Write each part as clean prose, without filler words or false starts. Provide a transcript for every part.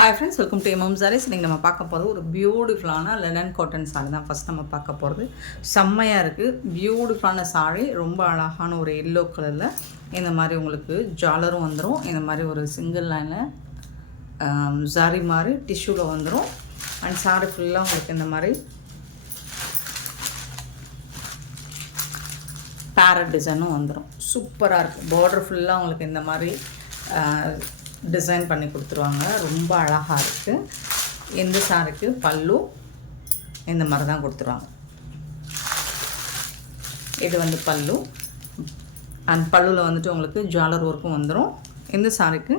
Hi friends, welcome to MM Sarees. இன்னைக்கு நம்ம பார்க்க போகிறது ஒரு பியூட்டிஃபுல்லான லெனன் காட்டன் சாரி தான் ஃபஸ்ட் நம்ம பார்க்க போகிறது. செம்மையாக இருக்குது, பியூட்டிஃபுல்லான சாரி, ரொம்ப அழகான ஒரு எல்லோ கலரில் இந்த மாதிரி உங்களுக்கு ஜாலரும் வந்துடும். இந்த மாதிரி ஒரு சிங்கிள் லைனில் சாரி மாதிரி டிஷ்யூவில் வந்துடும். அண்ட் சாரி ஃபுல்லாக உங்களுக்கு இந்த மாதிரி பேரட் டிசைனும் வந்துடும். சூப்பராக இருக்குது. பார்டர் ஃபுல்லாக உங்களுக்கு இந்த மாதிரி டிசைன் பண்ணி கொடுத்துருவாங்க. ரொம்ப அழகாக இருக்குது. இந்த சாரிக்கு பல்லு இந்த மாதிரி தான் கொடுத்துருவாங்க. இது வந்து பல்லு அண்ட் பல்லுவில் வந்துட்டு உங்களுக்கு ஜாலர் ஒர்க்கும் வந்துடும். இந்த சாரிக்கு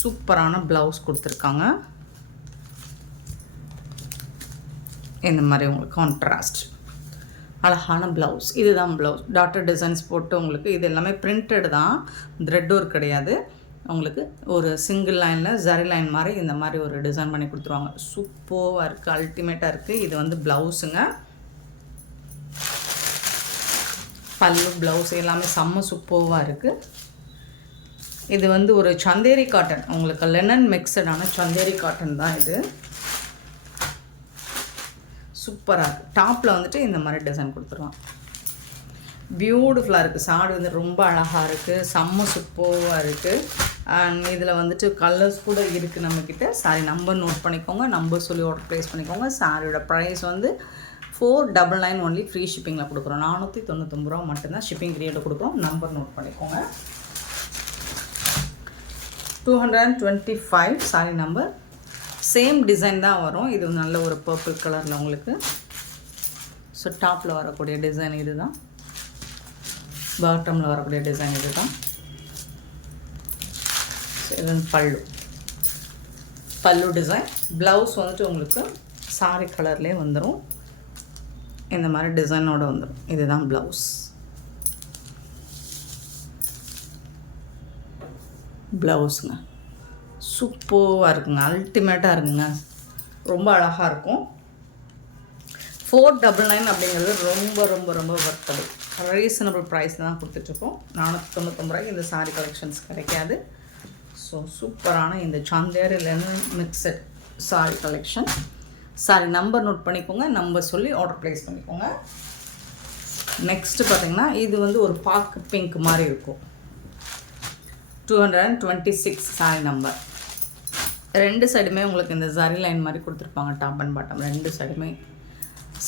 சூப்பரான ப்ளவுஸ் கொடுத்துருக்காங்க. இந்த மாதிரி உங்களுக்கு கான்ட்ராஸ்ட் அழகான ப்ளவுஸ். இதுதான் ப்ளவுஸ். டாட்டர் டிசைன்ஸ் போட்டு உங்களுக்கு இது எல்லாமே பிரிண்டட் தான், த்ரெட் ஒர்க் கிடையாது. உங்களுக்கு ஒரு சிங்கிள் லைனில் ஜரி லைன் மாதிரி இந்த மாதிரி ஒரு டிசைன் பண்ணி கொடுத்துருவாங்க. சூப்பராக இருக்குது, அல்டிமேட்டாக இருக்குது. இது வந்து ப்ளவுஸுங்க. பல்லு ப்ளவுஸ் எல்லாமே செம்ம சூப்பராக இருக்குது. இது வந்து ஒரு சந்தேரி காட்டன், உங்களுக்கு லெனன் மிக்சடான சந்தேரி காட்டன் தான் இது. சூப்பராக இருக்குது. டாப்பில் வந்துட்டு இந்த மாதிரி டிசைன் கொடுத்துருவாங்க. பியூட்டிஃபுல்லாக இருக்குது. சாரி வந்து ரொம்ப அழகாக இருக்குது, செம்ம சூப்பராக இருக்குது. அண்ட் இதில் வந்துட்டு கலர்ஸ் கூட இருக்குது நம்மக்கிட்ட. சாரி நம்பர் நோட் பண்ணிக்கோங்க, நம்பர் சொல்லி ஆர்டர் ப்ளேஸ் பண்ணிக்கோங்க. சாரியோட ப்ரைஸ் வந்து 499 ஒன்லி. ஃப்ரீ ஷிப்பிங்கில் கொடுக்குறோம். 499 ரூபா மட்டும்தான் ஷிப்பிங் ரேட்டு கொடுக்குறோம். நம்பர் நோட் பண்ணிக்கோங்க. 225 சாரி நம்பர். சேம் டிசைன் தான் வரும். இது நல்ல ஒரு பர்பிள் கலரில் உங்களுக்கு. ஸோ டாப்பில் வரக்கூடிய டிசைன் இது தான், பாட்டமில் வரக்கூடிய டிசைன் இது தான். இது வந்து பல்லு டிசைன். ப்ளவுஸ் வந்துட்டு உங்களுக்கு சாரி கலர்லேயே வந்துடும். இந்த மாதிரி டிசைனோடு வந்துடும். இதுதான் ப்ளவுஸ். ப்ளவுஸுங்க சூப்பராக இருக்குங்க, அல்டிமேட்டாக இருக்குங்க, ரொம்ப அழகாக இருக்கும். 499 அப்படிங்கிறது ரொம்ப ரொம்ப ரொம்ப வர்த்தபிள், ரீசனபிள் ப்ரைஸ் தான் கொடுத்துட்ருக்கோம். 499 ரூபாய்க்கு இந்த சாரீ கலெக்ஷன்ஸ் கிடைக்காது. ஸோ சூப்பரான இந்த Chanderi linen mixed sari collection. Sari number note பண்ணிக்கோங்க, நம்பர் சொல்லி ஆர்டர் ப்ளேஸ் பண்ணிக்கோங்க. நெக்ஸ்ட்டு பார்த்திங்கன்னா இது வந்து ஒரு பாக்கு பிங்க் மாதிரி இருக்கும். 226 சாரி நம்பர். ரெண்டு சைடுமே உங்களுக்கு இந்த ஜரி லைன் மாதிரி கொடுத்துருப்பாங்க, டாப் அண்ட் பாட்டம் ரெண்டு சைடுமே.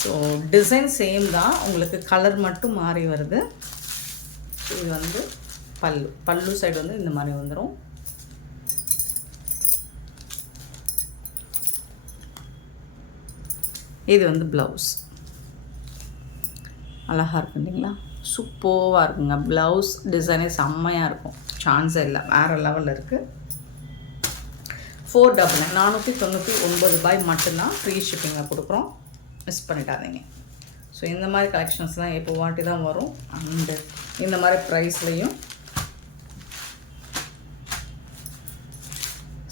ஸோ டிசைன் சேம் தான், உங்களுக்கு கலர் மட்டும் மாறி வருது. இது வந்து பல்லு சைடு வந்து இந்த மாதிரி வந்துடும். இது வந்து ப்ளவுஸ். அழகாக இருக்கு இல்லைங்களா, சூப்பராக இருக்குங்க. ப்ளவுஸ் டிசைனே செம்மையாக இருக்கும், சான்ஸே இல்லை, வேறு லெவலில் இருக்குது. 499 499 ரூபாய் மட்டும்தான் ஃப்ரீ ஷிப்பிங்கில் கொடுக்குறோம். மிஸ் பண்ணிட்டாதீங்க. ஸோ இந்த மாதிரி கலெக்ஷன்ஸ்லாம் எப்போ வாட்டி தான் வரும். அண்டு இந்த மாதிரி ப்ரைஸ்லேயும்.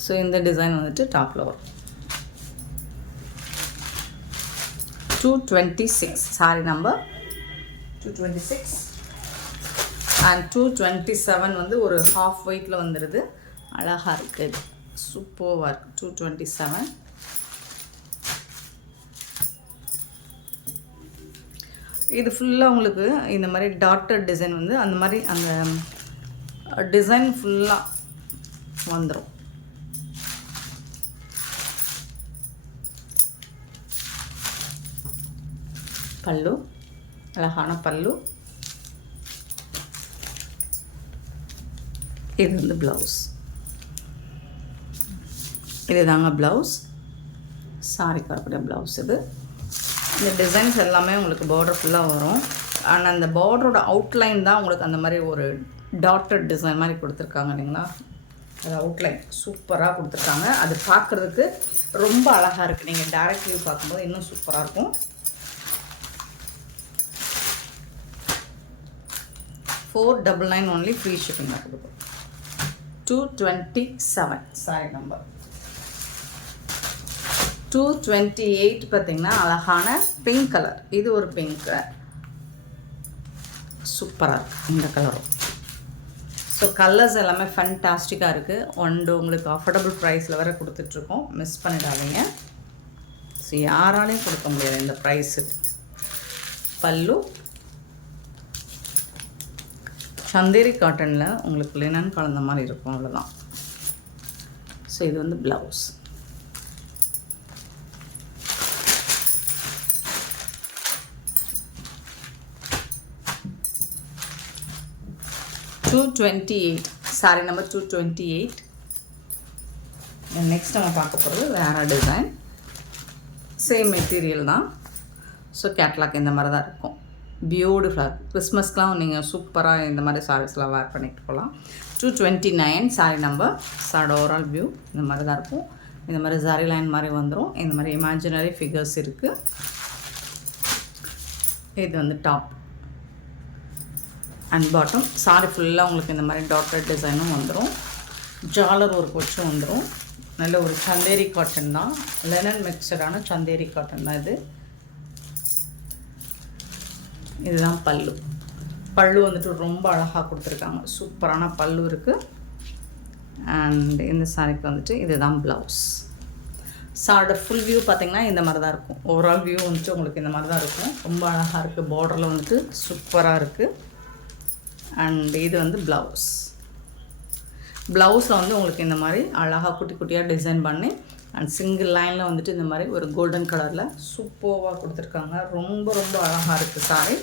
ஸோ இந்த டிசைன் வந்துட்டு டாப்பில் வரும். 226 சாரி நம்பர் 226 அண்ட் 227 வந்து ஒரு ஹாஃப் வெயிட்டில் வந்துடுது. அழகாக இருக்குது, சூப்பராக இருக்குது. 227 இது ஃபுல்லாக உங்களுக்கு இந்த மாதிரி டாட்டர் டிசைன் வந்து அந்த மாதிரி அந்த டிசைன் ஃபுல்லாக வந்துடும். பல்லு அழகான பல்லு. இது வந்து ப்ளவுஸ். இது தாங்க ப்ளவுஸ். சாரிக்கு வரக்கூடிய ப்ளவுஸ் இது. இந்த டிசைன்ஸ் எல்லாமே உங்களுக்கு பார்டர் ஃபுல்லாக வரும். ஆனால் அந்த பார்டரோட அவுட்லைன் தான் உங்களுக்கு அந்த மாதிரி ஒரு டாட்டர் டிசைன் மாதிரி கொடுத்துருக்காங்க இல்லைங்களா. அது அவுட்லைன் சூப்பராக கொடுத்துருக்காங்க. அது பார்க்குறதுக்கு ரொம்ப அழகாக இருக்குது. நீங்கள் டைரக்ட் வியூ பார்க்கும்போது இன்னும் சூப்பராக இருக்கும். 499 ஒன்லி. ஃப்ரீ ஷிப்பிங்காக கொடுக்கும். 227 சாரி நம்பர். 228 பார்த்திங்கன்னா அழகான பிங்க் கலர். இது ஒரு பிங்க்கு, சூப்பராக இருக்குது இந்த கலரும். ஸோ கலர்ஸ் எல்லாமே ஃபேன்டாஸ்டிக்காக இருக்குது. உங்களுக்கு அஃபோர்டபுள் ப்ரைஸில் வேறு கொடுத்துட்ருக்கோம், மிஸ் பண்ணிடாதீங்க. ஸோ யாராலையும் கொடுக்க முடியாது இந்த ப்ரைஸுக்கு. பல்லு சந்தேரி காட்டனில் உங்களுக்கு லினன் கலந்த மாதிரி இருக்கும், அவ்வளோதான். ஸோ இது வந்து ப்ளவுஸ். $228 sorry number 228. நெக்ஸ்ட் நம்ம பார்க்க போகிறது வேறு டிசைன், சேம் மெட்டீரியல் தான். ஸோ கேட்லாக் இந்த மாதிரி தான் இருக்கும். பியூட்டிஃபுல்லாக இருக்குது. கிறிஸ்மஸ்க்கெலாம் நீங்கள் சூப்பராக இந்த மாதிரி சாரீஸ்லாம் வேர் பண்ணிட்டு போகலாம். 229 sorry number. Sorry overall view இந்த மாதிரி தான் இருக்கும். இந்த மாதிரி ஜரி லைன் மாதிரி வந்துடும். இந்த மாதிரி இமேஜினரி ஃபிகர்ஸ் இருக்குது. இது வந்து டாப் அண்ட் பாட்டம். சாரி ஃபுல்லாக உங்களுக்கு இந்த மாதிரி டாட்டட் டிசைனும் வந்துடும். ஜாலர் ஒர்க் வச்சும் வந்துடும். நல்ல ஒரு சந்தேரி காட்டன் தான், லெனன் மிக்சடான சந்தேரி காட்டன் தான் இது. இதுதான் பல்லு. பல்லு வந்துட்டு ரொம்ப அழகாக கொடுத்துருக்காங்க, சூப்பரான பல்லு இருக்குது. அண்ட் இந்த சாரிக்கு வந்துட்டு இதுதான் ப்ளவுஸ். சாரோட ஃபுல் வியூ பார்த்திங்கன்னா இந்த மாதிரி தான் இருக்கும். ஓவரால் வியூ வந்துட்டு உங்களுக்கு இந்த மாதிரி தான் இருக்கும். ரொம்ப அழகாக இருக்குது. பார்டரில் வந்துட்டு சூப்பராக இருக்குது. அண்ட் இது வந்து ப்ளவுஸ். ப்ளவுஸில் வந்து உங்களுக்கு இந்த மாதிரி அழகாக குட்டி குட்டியாக டிசைன் பண்ணி அண்ட் சிங்கிள் லைனில் வந்துட்டு இந்த மாதிரி ஒரு கோல்டன் கலரில் சூப்பராக கொடுத்துருக்காங்க. ரொம்ப ரொம்ப அழகாக இருக்குது சாரி.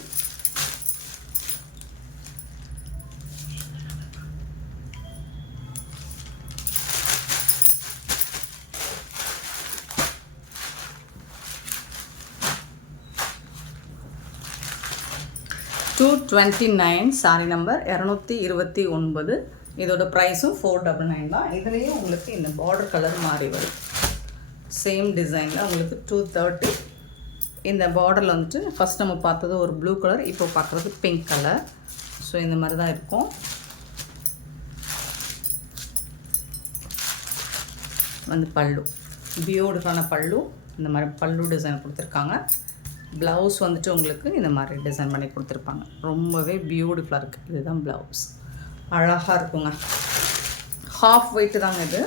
$229 sorry number 229. இதோட ப்ரைஸும் $499 தான். இதுலேயும் உங்களுக்கு இந்த பார்டர் கலர் மாறி வரும். சேம் டிசைனில் உங்களுக்கு 230. இந்த பார்டரில் வந்துட்டு ஃபஸ்ட் நம்ம பார்த்தது ஒரு ப்ளூ கலர், இப்போ பார்க்குறது பிங்க் கலர். ஸோ இந்த மாதிரி தான் இருக்கும். வந்து பல்லு பியூட்டிஃபுல்லான பல்லு. இந்த மாதிரி பல்லு டிசைன் கொடுத்துருக்காங்க. ப்ளவுஸ் வந்துட்டு உங்களுக்கு இந்த மாதிரி டிசைன் பண்ணி கொடுத்துருப்பாங்க. ரொம்பவே பியூட்டிஃபுல்லாக இருக்குது. இதுதான் ப்ளவுஸ். அழகாக இருக்குங்க. ஹாஃப் வெயிட்டு தாங்க இது.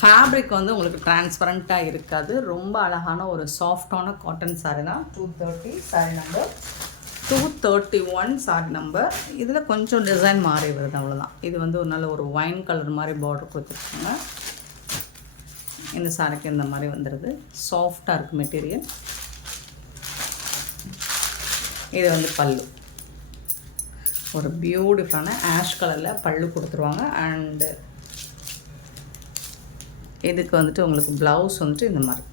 ஃபேப்ரிக் வந்து உங்களுக்கு டிரான்ஸ்பரண்ட்டாக இருக்காது. ரொம்ப அழகான ஒரு சாஃப்டான காட்டன் சாரி தான். 230 சாரி நம்பர். 231 sorry number. இதில் கொஞ்சம் டிசைன் மாறி வருது, அவ்வளோதான். இது வந்து ஒரு நல்ல ஒரு ஒயின் கலர் மாதிரி பார்டர் கொடுத்துருக்காங்க. இந்த சாரிக்கு இந்த மாதிரி வந்துடுது. சாஃப்டாக இருக்குது மெட்டீரியல். இது வந்து பல்லு. ஒரு பியூட்டிஃபுல்லான ஆஷ் கலரில் பல்லு கொடுத்துருவாங்க. அண்டு இதுக்கு வந்துட்டு உங்களுக்கு ப்ளவுஸ் வந்துட்டு இந்த மாதிரி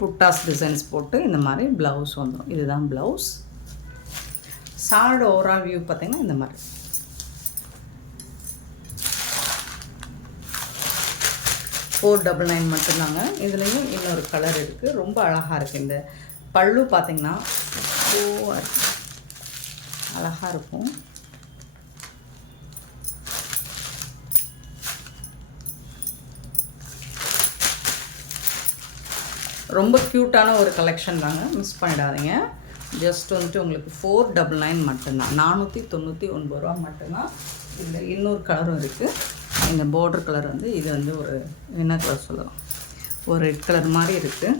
புட்டாஸ் டிசைன்ஸ் போட்டு இந்த மாதிரி ப்ளவுஸ் வந்துடும். இதுதான் ப்ளவுஸ். சாரோட ஓவரால் வியூ பார்த்திங்கன்னா இந்த மாதிரி. $499 மட்டும்தாங்க. இதுலேயும் இன்னொரு கலர் இருக்குது. ரொம்ப அழகாக இருக்குது. இந்த பல்லு பார்த்திங்கன்னா அழகாக இருக்கும். ரொம்ப க்யூட்டான ஒரு கலெக்ஷன் தாங்க, மிஸ் பண்ணிடாதீங்க. ஜஸ்ட் வந்துட்டு உங்களுக்கு $499 மட்டும்தான். $499 மட்டும்தான். இதில் இன்னொரு கலரும் இருக்குது. இந்த பார்டர் கலர் வந்து இது வந்து ஒரு என்ன கலர் சொல்லலாம், ஒரு ரெட் கலர் மாதிரி இருக்குது.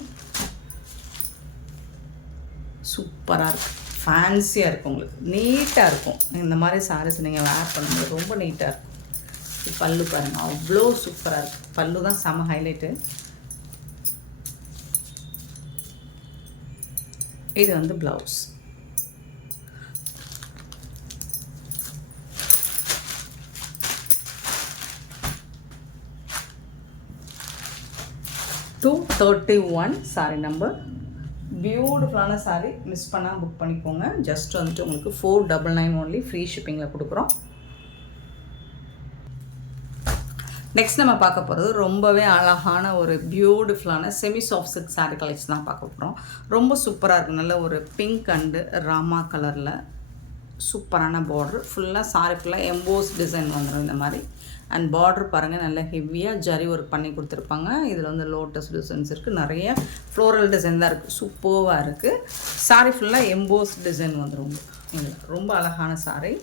சூப்பராக இருக்குது. ஃபேன்சியாக இருக்கும். உங்களுக்கு நீட்டாக இருக்கும். இந்த மாதிரி சாரீஸ் நீங்கள் வேர் பண்ணும்போது ரொம்ப நீட்டாக இருக்கும். பல்லு பாருங்கள், அவ்வளோ சூப்பராக இருக்குது. பல்லு தான் செம ஹைலைட்டு. இது வந்து ப்ளவுஸ். $231 sorry number. பியூட்டிஃபுல்லான சாரி, மிஸ் பண்ணால் புக் பண்ணிக்கோங்க. ஜஸ்ட் வந்துட்டு உங்களுக்கு $499 ஒன்லி, ஃப்ரீ ஷிப்பிங்கில் கொடுக்குறோம். நெக்ஸ்ட் நம்ம பார்க்க போகிறது ரொம்பவே அழகான ஒரு பியூட்டிஃபுல்லான semi soft silk sari collection தான் பார்க்க போகிறோம். ரொம்ப சூப்பராக இருக்கும். நல்ல ஒரு பிங்க் அண்டு ராமா கலரில் சூப்பரான பார்டர். ஃபுல்லாக சாரி ஃபுல்லாக எம்போஸ் டிசைன் வந்துடும் இந்த மாதிரி. அண்ட் பார்டர் பாருங்கள், நல்ல ஹெவியாக ஜரி ஒர்க் பண்ணி கொடுத்துருப்பாங்க. இதில் வந்து லோட்டஸ் டிசைன்ஸ் இருக்குது. நிறைய ஃப்ளோரல் டிசைன் தான் இருக்குது. சூப்பராக இருக்குது. சாரி ஃபுல்லாக எம்போஸ் டிசைன் வந்துடும். இது ரொம்ப அழகான saree.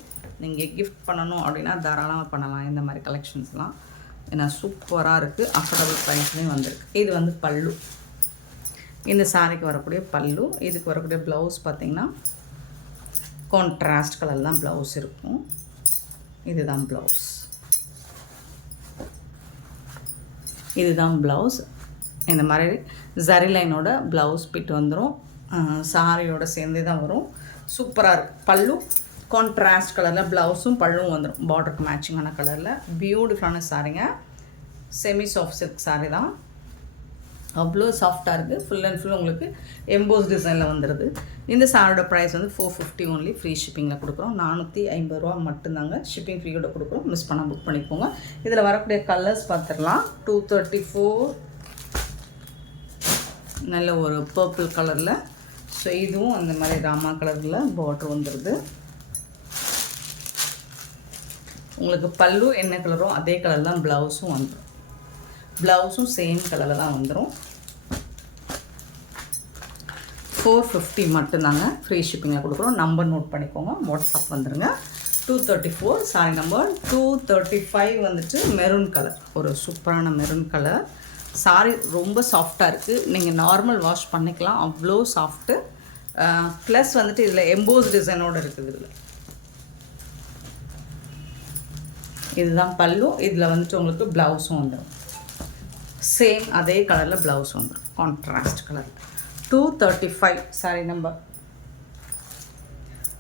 நீங்கள் கிஃப்ட் பண்ணணும் அப்படின்னா தாராளமாக பண்ணலாம் இந்த மாதிரி கலெக்ஷன்ஸ்லாம். ஏன்னா சூப்பராக இருக்குது, அஃபோர்டபுள் ப்ரைஸ்லேயும் வந்திருக்கு. இது வந்து பல்லு, இந்த சாரிக்கு வரக்கூடிய பல்லு. இதுக்கு வரக்கூடிய ப்ளவுஸ் பார்த்திங்கன்னா கான்ட்ராஸ்ட் கலர் தான் ப்ளவுஸ் இருக்கும். இதுதான் ப்ளவுஸ், இதுதான் ப்ளவுஸ். இந்த மாதிரி ஜரி லைனோட ப்ளவுஸ் பிட் வந்துடும், சாரியோட சேர்ந்தே தான் வரும். சூப்பராக இருக்குது. பல்லு கான்ட்ராஸ்ட் கலரில், ப்ளவுஸும் பல்லுவும் வந்துடும் பார்டருக்கு மேட்சிங்கான கலரில். பியூட்டிஃபுல்லான சாரீங்க, செமி சாஃப்ட் சில்க் சாரீ தான். அவ்வளோ சாஃப்டாக இருக்குது. ஃபுல் அண்ட் ஃபுல் உங்களுக்கு எம்போஸ் டிசைனில் வந்துடுது. இந்த சாரியோட ப்ரைஸ் வந்து 450 ஒன்லி. ஃப்ரீ ஷிப்பிங்கில் கொடுக்குறோம். 450 ரூபா மட்டும்தாங்க. ஷிப்பிங் ஃப்ரீயோட கொடுக்குறோம். மிஸ் பண்ணால் புக் பண்ணிக்கோங்க. இதில் வரக்கூடிய கலர்ஸ் பார்த்துடலாம். 234 நல்ல ஒரு பர்பிள் கலரில். ஸோ இதுவும் அந்த மாதிரி ராமா கலரில் பார்டர் வந்துடுது. உங்களுக்கு பல்லு என்ன கலரோ அதே கலர் தான் ப்ளவுஸும் வந்துடும். ப்ளவுஸும் சேம் கலரில் தான் வந்துடும். 450 மட்டும்தாங்க. ஃப்ரீ ஷிப்பிங்கில் கொடுக்குறோம். நம்பர் நோட் பண்ணிக்கோங்க, வாட்ஸ்அப் வந்துடுங்க. 234 சாரி நம்பர். 235 வந்துட்டு மெரூன் கலர், ஒரு சூப்பரான மெரூன் கலர். சாரி ரொம்ப சாஃப்டாக இருக்குது. நீங்கள் நார்மல் வாஷ் பண்ணிக்கலாம், அவ்வளோ சாஃப்ட்டு. ப்ளஸ் வந்துட்டு இதில் எம்போஸ் டிசைனோடு இருக்குது. இதில் இதுதான் பல்லு. இதில் வந்துட்டு உங்களுக்கு ப்ளவுஸும் வந்துடும். சேம் அதே கலரில் ப்ளவுஸ் வந்துடும், கான்ட்ராஸ்ட் கலர். 235 sorry number.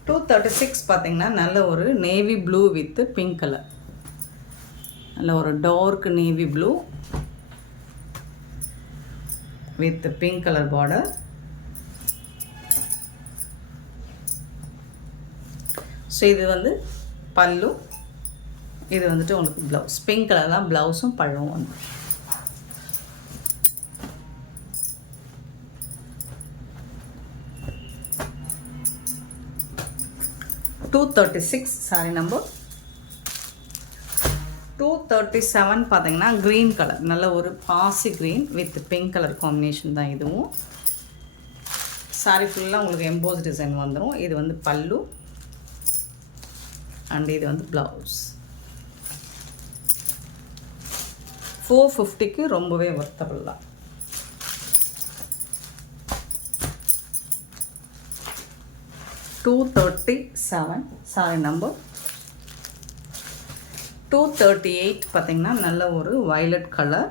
236 பார்த்திங்கன்னா நல்ல ஒரு navy blue with pink colour. நல்ல ஒரு dark navy blue with pink colour border. So இது வந்து பல்லு, இது வந்துட்டு உங்களுக்கு ப்ளவுஸ். பிங்க் கலர் தான் ப்ளவுஸும் பல்லுவும் வந்து. $236 சாரி நம்பர். 237 பார்த்தீங்கன்னா க்ரீன் கலர், நல்ல ஒரு பாசி green with pink colour combination தான் இதுவும். சாரி ஃபுல்லாக உங்களுக்கு எம்போஸ் டிசைன் வந்துடும். இது வந்து பல்லு அண்ட் இது வந்து ப்ளவுஸ். 450க்கு ரொம்பவே வர்த்தபிள் தான். $237 சாரி நம்பர். 238 பார்த்தீங்கன்னா நல்ல ஒரு வயலட் கலர்.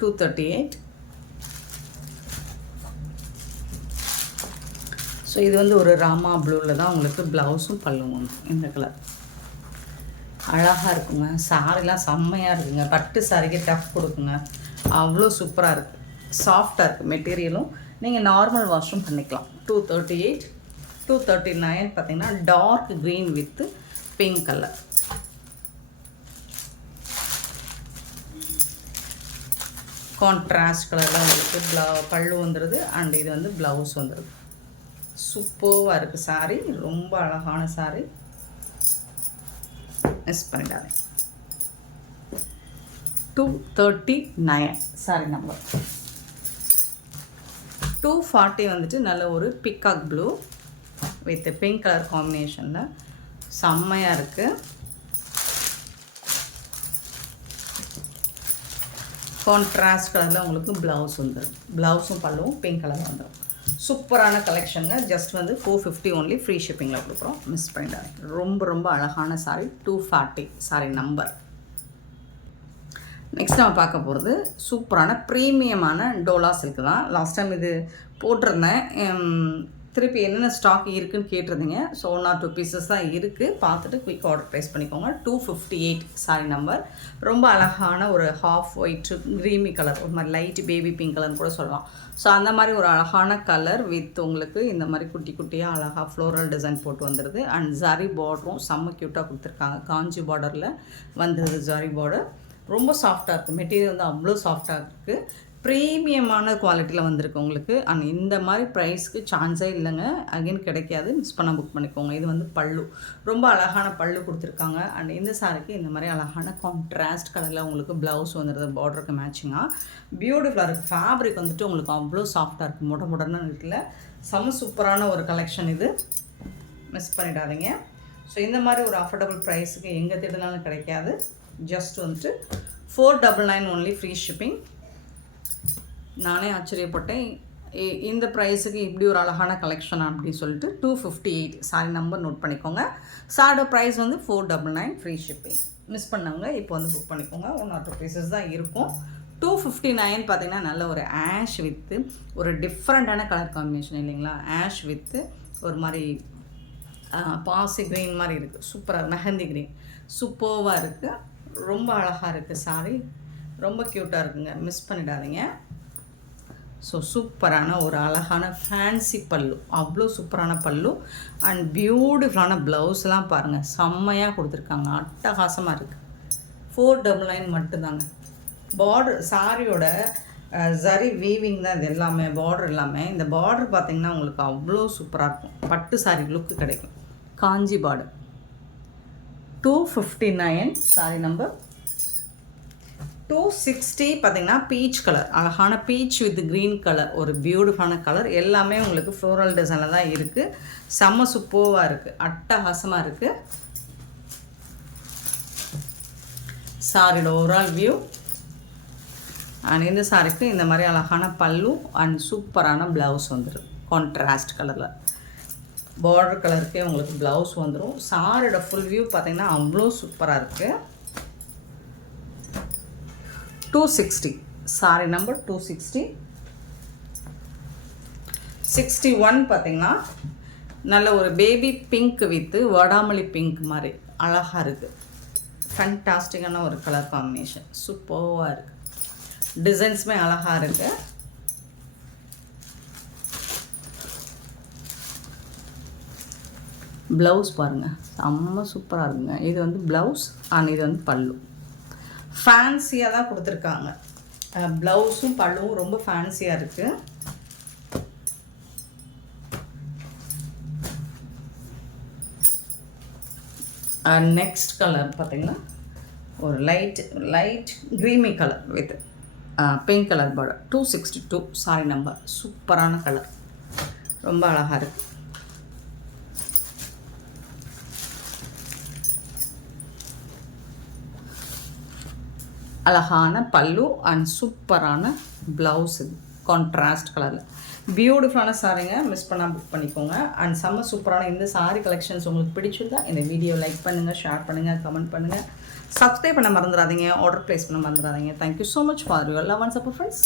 238. ஸோ இது வந்து ஒரு ராமா ப்ளூவில் தான் உங்களுக்கு ப்ளவுஸும் பல்லும் வந்துடும். இந்த கலர் அழகாக இருக்குங்க. சாரிலாம் செம்மையாக இருக்குங்க. பட்டு சாரிக்கு டஃப் கொடுக்குங்க, அவ்வளோ சூப்பராக இருக்குது. சாஃப்டாக இருக்குது மெட்டீரியலும். நீங்கள் நார்மல் வாஷும் பண்ணிக்கலாம். 238. 239 பார்த்தீங்கன்னா dark green with pink colour. Contrast கலரில் உங்களுக்கு பல்லு வந்துடுது அண்ட் இது வந்து ப்ளவுஸ் வந்துடுது. சூப்பராக இருக்குது சாரீ, ரொம்ப அழகான சாரீ, மிஸ் பண்ணிடாதே. 239 sorry number. 240 வந்துட்டு நல்ல ஒரு peacock blue with pink colour காம்பினேஷனில் செம்மையாக இருக்குது. கான்ட்ராஸ்ட் கலரில் உங்களுக்கு ப்ளவுஸ் வந்துடும். ப்ளவுஸும் பல்லுவும் பிங்க் கலர் வந்துடும். சூப்பரான கலெக்ஷனுங்க. ஜஸ்ட் வந்து 450 ஒன்லி. ஃப்ரீ ஷிப்பிங்கில் கொடுக்குறோம், மிஸ் பண்ணிடாது. ரொம்ப ரொம்ப அழகான சாரி. 240 sorry number. நெக்ஸ்ட் நம்ம பார்க்க போகிறது சூப்பரான ப்ரீமியமான டோலா சில்க் தான். லாஸ்ட் டைம் இது போட்டிருந்தேன். திருப்பி என்னென்ன ஸ்டாக் இருக்குதுன்னு கேட்டிருந்தீங்க. ஸோ 1 or 2 பீசஸ் தான் இருக்குது. பார்த்துட்டு குயிக் ஆர்டர் ப்ளேஸ் பண்ணிக்கோங்க. 258 சாரி நம்பர். ரொம்ப அழகான ஒரு ஹாஃப் ஒயிட் க்ரீமி கலர், ஒரு மாதிரி லைட் பேபி பிங்க் கலர்னு கூட சொல்லலாம். ஸோ அந்த மாதிரி ஒரு அழகான கலர் வித் உங்களுக்கு இந்த மாதிரி குட்டி குட்டியாக அழகாக ஃப்ளோரல் டிசைன் போட்டு வந்துடுது. அண்ட் ஜரி பார்டரும் செம்ம க்யூட்டாக கொடுத்துருக்காங்க. காஞ்சி பார்டரில் வந்துடுது ஜரி பார்டர். ரொம்ப சாஃப்டாக இருக்குது மெட்டீரியல் வந்து, அவ்வளோ சாஃப்டாக இருக்குது. ப்ரீமியமான குவாலிட்டியில் வந்திருக்கு உங்களுக்கு. அண்ட் இந்த மாதிரி ப்ரைஸ்க்கு சான்ஸே இல்லைங்க, அகைன் கிடைக்காது. மிஸ் பண்ண புக் பண்ணிக்கோங்க. இது வந்து பல்லு, ரொம்ப அழகான பல்லு கொடுத்துருக்காங்க. அண்ட் இந்த சாரிக்கு இந்த மாதிரி அழகான கான்ட்ராஸ்ட் கலரில் உங்களுக்கு ப்ளவுஸ் வந்துடுது பார்டருக்கு மேட்சிங்காக. பியூட்டிஃபுல்லாக இருக்குது. ஃபேப்ரிக் வந்துட்டு உங்களுக்கு அவ்வளோ சாஃப்டாக இருக்குது. முடன்னு இருக்குல்ல, செம்ம சூப்பரான ஒரு கலெக்ஷன் இது. மிஸ் பண்ணிடாதீங்க. ஸோ இந்த மாதிரி ஒரு அஃபோர்டபுள் ப்ரைஸுக்கு எங்கே தேடினாலும் கிடைக்காது. ஜஸ்ட் வந்துட்டு 499 ஒன்லி ஃப்ரீ ஷிப்பிங். நானே ஆச்சரியப்பட்டேன், இந்த ப்ரைஸுக்கு இப்படி ஒரு அழகான கலெக்ஷன் அப்படின்னு சொல்லிட்டு. 258 சாரி நம்பர் நோட் பண்ணிக்கோங்க. சாரோட ப்ரைஸ் வந்து 499 ஃப்ரீ ஷிப்பிங். மிஸ் பண்ணவங்க இப்போ வந்து புக் பண்ணிக்கோங்க. 1 or 2 பீசஸ் தான் இருக்கும். 259 பார்த்தீங்கன்னா நல்ல ஒரு ஆஷ் வித்து ஒரு டிஃப்ரெண்ட்டான கலர் காம்பினேஷன் இல்லைங்களா? ஆஷ் வித்து ஒரு மாதிரி பாசி க்ரீன் மாதிரி இருக்குது. சூப்பராக மெஹந்தி க்ரீன் சூப்பர்வாக இருக்குது. ரொம்ப அழகாக இருக்குது சாரி, ரொம்ப க்யூட்டாக இருக்குங்க. மிஸ் பண்ணிடாதீங்க. ஸோ சூப்பரான ஒரு அழகான ஃபேன்சி பல்லு, அவ்வளோ சூப்பரான பல்லு அண்ட் பியூட்டிஃபுல்லான ப்ளவுஸ்லாம் பாருங்கள், செம்மையாக கொடுத்துருக்காங்க. அட்டகாசமாக இருக்குது. 499 மட்டும்தாங்க. பார்டர் சாரியோட சரி வீவிங் தான் இது எல்லாமே, பார்டர் எல்லாமே. இந்த பார்டர் பார்த்திங்கன்னா உங்களுக்கு அவ்வளோ சூப்பராக இருக்கும். பட்டு சாரி லுக்கு கிடைக்கும். காஞ்சி பார்டர். 259 sorry number. 260 பார்த்திங்கன்னா பீச் கலர், அழகான பீச் வித் க்ரீன் கலர், ஒரு பியூட்டிஃபுல்லான கலர். எல்லாமே உங்களுக்கு ஃப்ளோரல் டிசைனில் தான் இருக்குது. செம்ம சூப்பராக இருக்குது, அட்டகாசமாக இருக்குது. சாரியோட ஓவரால் வியூ அண்ட் இந்த சாரிக்கு இந்த மாதிரி அழகான பல்லு அண்ட் சூப்பரான ப்ளவுஸ் வந்துடும். கான்ட்ராஸ்ட் கலரில் பார்டர் கலருக்கே உங்களுக்கு ப்ளவுஸ் வந்துடும். சாரியோட ஃபுல் வியூ பார்த்திங்கன்னா அவ்வளோ சூப்பராக இருக்குது. 260 சாரி நம்பர் 260. 61 பார்த்திங்கன்னா நல்ல ஒரு பேபி பிங்க் வித்து வடாமல்லி பிங்க் மாதிரி அழகாக இருக்குது. ஃபேண்டாஸ்டிக்கான ஒரு கலர் காம்பினேஷன், சூப்பராக இருக்குது. டிசைன்ஸுமே அழகாக இருக்குது. ப்ளவுஸ் பாருங்கள், செம்ம சூப்பராக இருக்குங்க. இது வந்து ப்ளவுஸ் அண்ட் இது வந்து பல்லு. ஃபேன்சியாக தான் கொடுத்துருக்காங்க. ப்ளவுஸும் பல்லுவும் ரொம்ப ஃபேன்சியாக இருக்குது. நெக்ஸ்ட் கலர் பார்த்திங்கன்னா ஒரு light creamy colour with pink colour border. 262 sorry number. சூப்பரான கலர், ரொம்ப அழகாக இருக்குது. அழகான பல்லு அண்ட் சூப்பரான ப்ளவுஸ், இது கான்ட்ராஸ்ட் கலரில் பியூட்டிஃபுல்லான சாரிங்க. மிஸ் பண்ணால் புக் பண்ணிக்கோங்க. அண்ட் செம்ம சூப்பரான இந்த சாரி கலெக்ஷன்ஸ் உங்களுக்கு பிடிச்சிருந்தா இந்த வீடியோ லைக் பண்ணுங்கள், ஷேர் பண்ணுங்கள், கமெண்ட் பண்ணுங்கள், சப்ஸ்கிரைப் பண்ண மறந்துடாதீங்க, ஆர்டர் ப்ளேஸ் பண்ண மறந்துடாதீங்க. Thank you so much for your love and support friends.